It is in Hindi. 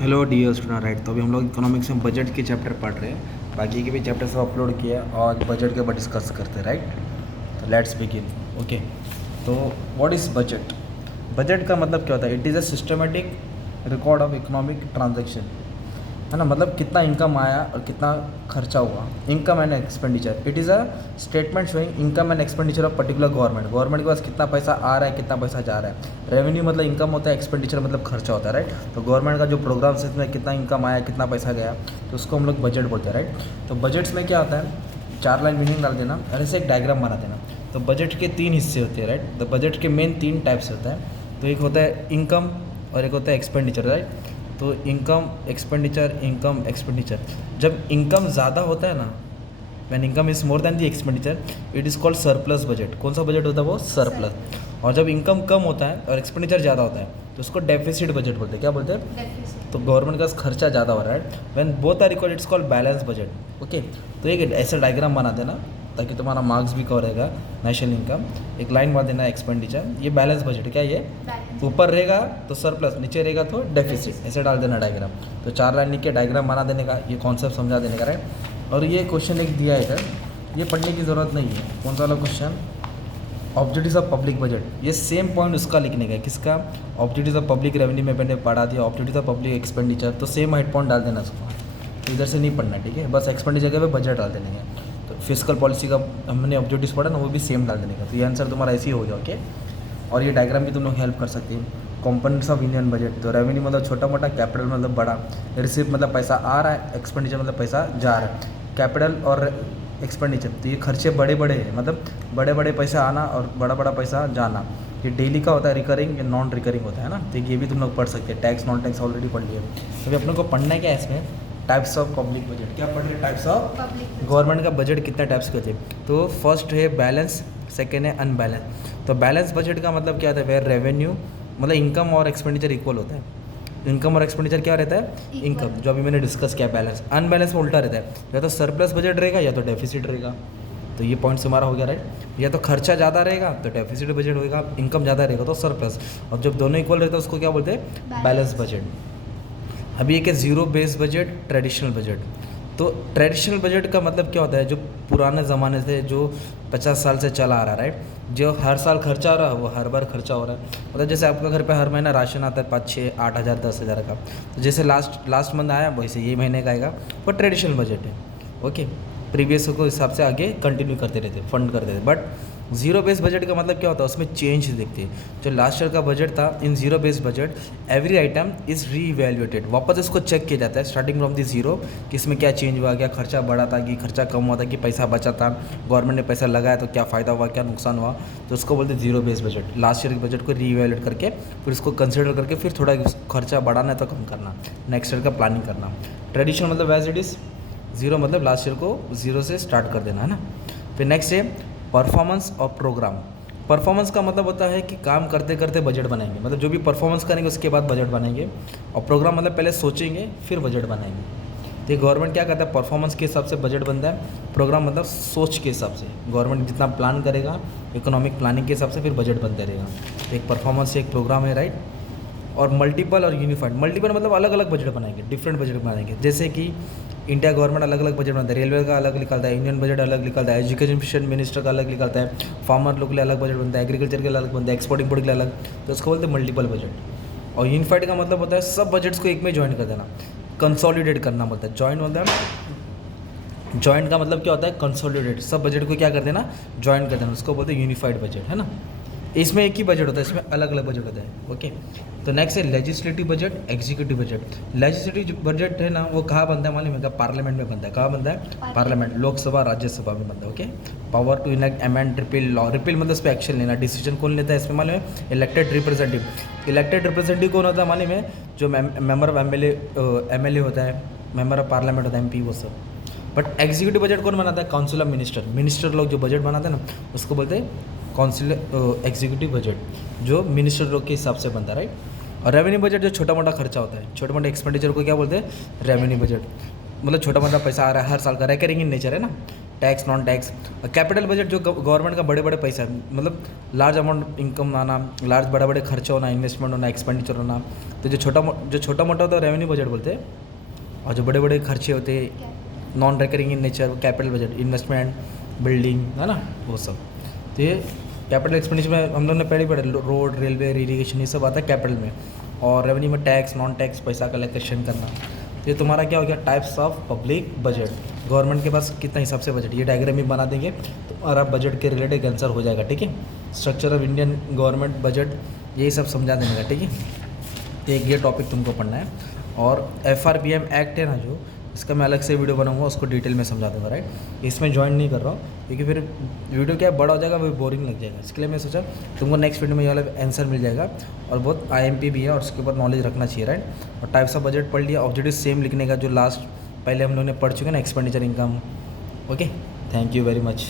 Hello dear student, right. तो अभी हम लोग इकोनॉमिक्स में बजट के चैप्टर पढ़ रहे हैं। बाकी के भी चैप्टर सब अपलोड किए हैं और बजट के ऊपर डिस्कस करते हैं, राइट। तो लेट्स बिगिन। ओके, तो व्हाट इज़ बजट? बजट का मतलब क्या होता है? It is a systematic record of economic transaction, है ना। मतलब कितना इनकम आया और कितना खर्चा हुआ, income and expenditure. It is a statement showing income and expenditure of particular government के पास कितना पैसा आ रहा है, कितना पैसा जा रहा है। रेवेन्यू मतलब इनकम होता है, एक्सपेंडिचर मतलब खर्चा होता है, राइट। तो गवर्नमेंट का जो प्रोग्राम्स है इसमें कितना इनकम आया, कितना पैसा गया, तो उसको हम लोग बजट बोलते हैं, राइट। तो बजट्स में क्या होता है, 4 लाइन मीनिंग डाल देना और ऐसे एक डायग्राम बना देना। तो बजट के 3 हिस्से होते हैं, राइट। तो बजट के मेन 3 टाइप्स होता है। तो एक होता है इनकम और एक होता है एक्सपेंडिचर, राइट। तो इनकम एक्सपेंडिचर, जब इनकम ज़्यादा होता है ना, when income is more than the expenditure, it is called surplus budget. कौन सा बजट होता है वो? सरप्लस। और जब इनकम कम होता है और एक्सपेंडिचर ज़्यादा होता है तो उसको डेफिसिट बजट बोलते हैं। क्या बोलते हैं? डेफिसिट। तो गवर्नमेंट का खर्चा ज़्यादा हो रहा है, when both are equal, it's called balance budget. Okay, तो एक ऐसा डायग्राम बना देना ताकि तुम्हारा मार्क्स भी कवर रहेगा। नेशनल इनकम, एक लाइन बना देना एक्सपेंडिचर, ये बैलेंस बजट। क्या ये? ऊपर रहेगा तो सरप्लस, नीचे रहेगा तो डेफिसिट, ऐसे डाल देना डायग्राम। तो 4 लाइन लिख के डायग्राम बना देने का, ये कॉन्सेप्ट समझा देने का, राइट। और ये क्वेश्चन एक दिया है इधर, ये पढ़ने की ज़रूरत नहीं है। कौन सा वाला question? Objectives of public budget. ये सेम पॉइंट उसका लिखने का है। किसका? ऑब्जेक्टिव्स ऑफ पब्लिक रेवेन्यू में मैंने पढ़ा दिया, ऑब्जेक्टिव्स ऑफ पब्लिक एक्सपेंडिचर, तो सेम हेड पॉइंट डाल देना उसको। तो इधर से नहीं पढ़ना, ठीक है। बस एक्सपेंडिचर जगह पे बजट डाल देने का। तो फिजिकल पॉलिसी का हमने ऑब्जेक्टिव्स पढ़ा ना, वो भी सेम डाल देने का। तो ये आंसर तुम्हारा ऐसे ही हो गया, ओके। और ये डायग्राम भी तुम लोग हेल्प कर सकती है। कंपोनेंट्स ऑफ इंडियन बजट, तो रेवेन्यू मतलब छोटा मोटा, कैपिटल मतलब बड़ा, रिसीव मतलब पैसा आ रहा है, एक्सपेंडिचर मतलब पैसा जा रहा है। कैपिटल और एक्सपेंडिचर, तो ये खर्चे बड़े बड़े हैं, मतलब बड़े बड़े पैसा आना और बड़ा बड़ा पैसा जाना। ये डेली का होता है, रिकरिंग या नॉन रिकरिंग होता है ना। तो ये भी तुम लोग पढ़ सकते हैं। टैक्स नॉन टैक्स ऑलरेडी पढ़ लिया। तो अभी अपने को पढ़ना है क्या है इसमें? Types of public budget. क्या पढ़ रहे? टाइप्स ऑफ गवर्नमेंट का बजट कितना टाइप्स के होते हैं। तो फर्स्ट है बैलेंस, सेकेंड है अनबैलेंस। तो बैलेंस बजट का मतलब क्या होता है? वेयर रेवेन्यू मतलब इनकम और एक्सपेंडिचर इक्वल होता है। इनकम और एक्सपेंडिचर क्या रहता है? इनकम, जो अभी मैंने डिस्कस किया। बैलेंस, अनबैलेंस में उल्टा रहता है, या तो सरप्लस बजट रहेगा या तो डेफिसिट रहेगा। तो ये पॉइंट्स हमारा हो गया, राइट। या तो खर्चा ज़्यादा रहेगा तो डेफिसिट बजट होगा, इनकम ज़्यादा रहेगा तो सरप्लस। और जब दोनों इक्वल रहता है उसको क्या बोलते हैं? Balance budget. अभी एक है zero base budget, traditional budget. तो ट्रेडिशनल बजट का मतलब क्या होता है? जो पुराने ज़माने से जो 50 साल से चला आ रहा है, राइट। जो हर साल खर्चा हो रहा है वो हर बार खर्चा हो रहा है। मतलब जैसे आपका घर पे हर महीना राशन आता है 5, 6, 8 हज़ार, 10 हज़ार का, तो जैसे लास्ट मंथ आया वैसे ये महीने का आएगा, वो ट्रेडिशनल बजट है। ओके, प्रीवियस को हिसाब से आगे कंटिन्यू करते रहते, फंड करते थे। बट जीरो बेस बजट का मतलब क्या होता है? उसमें चेंज देखते हैं। जो लास्ट ईयर का बजट था, in zero base budget every item is री इवेल्युएटेड। वापस इसको चेक किया जाता है स्टार्टिंग फ्रॉम दी जीरो, कि इसमें क्या चेंज हुआ, क्या खर्चा बढ़ा था, कि खर्चा कम हुआ था, कि पैसा बचा था, गवर्नमेंट ने पैसा लगाया तो क्या फ़ायदा हुआ, क्या नुकसान हुआ। तो उसको बोलते हैं zero base budget. Last year के बजट को री इवेल्युएट करके फिर उसको कंसिडर करके फिर थोड़ा खर्चा बढ़ाना है तो कम करना, नेक्स्ट ईयर का प्लानिंग करना। ट्रेडिशनल मतलब एज इट इज़, जीरो मतलब लास्ट ईयर को जीरो से स्टार्ट कर देना, है ना। फिर नेक्स्ट है परफॉर्मेंस और प्रोग्राम। परफॉर्मेंस का मतलब होता है कि काम करते करते बजट बनाएंगे, मतलब जो भी परफॉर्मेंस करेंगे उसके बाद बजट बनाएंगे। और प्रोग्राम मतलब पहले सोचेंगे फिर बजट बनाएंगे। तो गवर्नमेंट क्या करता है? परफॉर्मेंस के हिसाब से बजट बनता है। प्रोग्राम मतलब सोच के हिसाब से, गवर्नमेंट जितना प्लान करेगा इकोनॉमिक प्लानिंग के हिसाब से फिर बजट बनते रहेगा। तो एक परफॉर्मेंस से एक प्रोग्राम है, राइट। और मल्टीपल और यूनिफाइड। मल्टीपल मतलब अलग अलग बजट बनाएंगे, डिफरेंट बजट बनाएंगे। जैसे कि इंडिया गवर्नमेंट अलग अलग बजट बनाता है, रेलवे का अलग निकलता है, इंडियन बजट अलग निकलता है, एजुकेशन मिनिस्टर का अलग निकलता है, फार्मर लोग के लिए अलग बजट बनता है, एग्रीकल्चर के लिए अलग बनता है, एक्सपोर्ट इम्पोर्ट के लिए अलग। तो उसको बोलते हैं मल्टीपल बजट। और यूनिफाइड का मतलब होता है सब बजट्स को एक में ज्वाइन कर देना, कंसोलिडेट करना बोलता है। जॉइंट मतलब, जॉइंट का मतलब क्या होता है? कंसोलिडेट, सब बजट को क्या कर देना? ज्वाइन कर देना, उसको बोलते हैं यूनिफाइड बजट, है ना। इसमें एक ही बजट होता है, इसमें अलग अलग बजट होता है। ओके, तो नेक्स्ट है legislative budget, executive budget. Legislative budget है ना, वो कहाँ बनता है मालूम है? पार्लियामेंट में बनता है। कहाँ बनता है? पार्लियामेंट, लोकसभा राज्यसभा में बनता है। Okay, power to enact amend repeal law. Repeal मतलब इस पर एक्शन लेना, डिसीजन कौन लेता है इसमें मालूम है? Elected representative. इलेक्टेड रिप्रेजेंटेटिव कौन होता है मालूम है? जो मेंबर ऑफ एमएलए होता है, मेंबर ऑफ पार्लियामेंट होता है, एमपी, वो सब। बट एग्जीक्यूटिव बजट कौन बनाता है? Council of minister. मिनिस्टर लोग जो बजट बनाते हैं ना, उसको बोलते हैं काउंसिल एग्जीक्यूटिव बजट, जो मिनिस्टर लोग के हिसाब से बनता है, राइट। और रेवेन्यू बजट जो छोटा मोटा खर्चा होता है, छोटे मोटे एक्सपेंडिचर को क्या बोलते हैं? Revenue budget. मतलब छोटा मोटा पैसा आ रहा है हर साल का, रिकरिंग इन नेचर है ना, tax non tax. Capital budget जो गवर्नमेंट का बड़े बड़े पैसा है, मतलब लार्ज अमाउंट इनकम आना, लार्ज बड़े बड़े खर्चे होना, इन्वेस्टमेंट होना, एक्सपेंडिचर होना। तो जो छोटा मोटा होता है रेवेन्यू बजट बोलते हैं, और जो बड़े बड़े खर्चे होते हैं non recurring in nature, capital budget, investment, building, है ना, वो सब। तो ये कैपिटल एक्सपेंडिचर में हम लोग ने पहले पढ़े, रोड, रेलवे, इरीगेशन, ये सब आता है कैपिटल में। और रेवेन्यू में टैक्स नॉन टैक्स पैसा कलेक्शन करना। तो ये तुम्हारा क्या हो गया, types of public budget. Government के पास कितना हिसाब से बजट, ये डायग्राम भी बना देंगे तो और आप बजट के रिलेटेड आंसर हो जाएगा, ठीक है। Structure of Indian government budget, यही सब समझा देने का, ठीक है। तो एक ये टॉपिक तुमको पढ़ना है। और FRBM एक्ट है ना जो, इसका मैं अलग से वीडियो बनाऊंगा, उसको डिटेल में समझा दूंगा, राइट। इसमें ज्वाइन नहीं कर रहा हूँ क्योंकि फिर वीडियो क्या बड़ा हो जाएगा, वो बोरिंग लग जाएगा। इसके लिए मैं सोचा तुमको नेक्स्ट वीडियो में ये वाला आंसर मिल जाएगा। और बहुत IMP भी है और उसके ऊपर नॉलेज रखना चाहिए, राइट। और टाइप्स ऑफ बजट पढ़ लिया, ऑब्जेक्टिव सेम लिखने का जो लास्ट पहले हम लोग ने पढ़ चुके हैं ना, expenditure, income. Okay, thank you very much.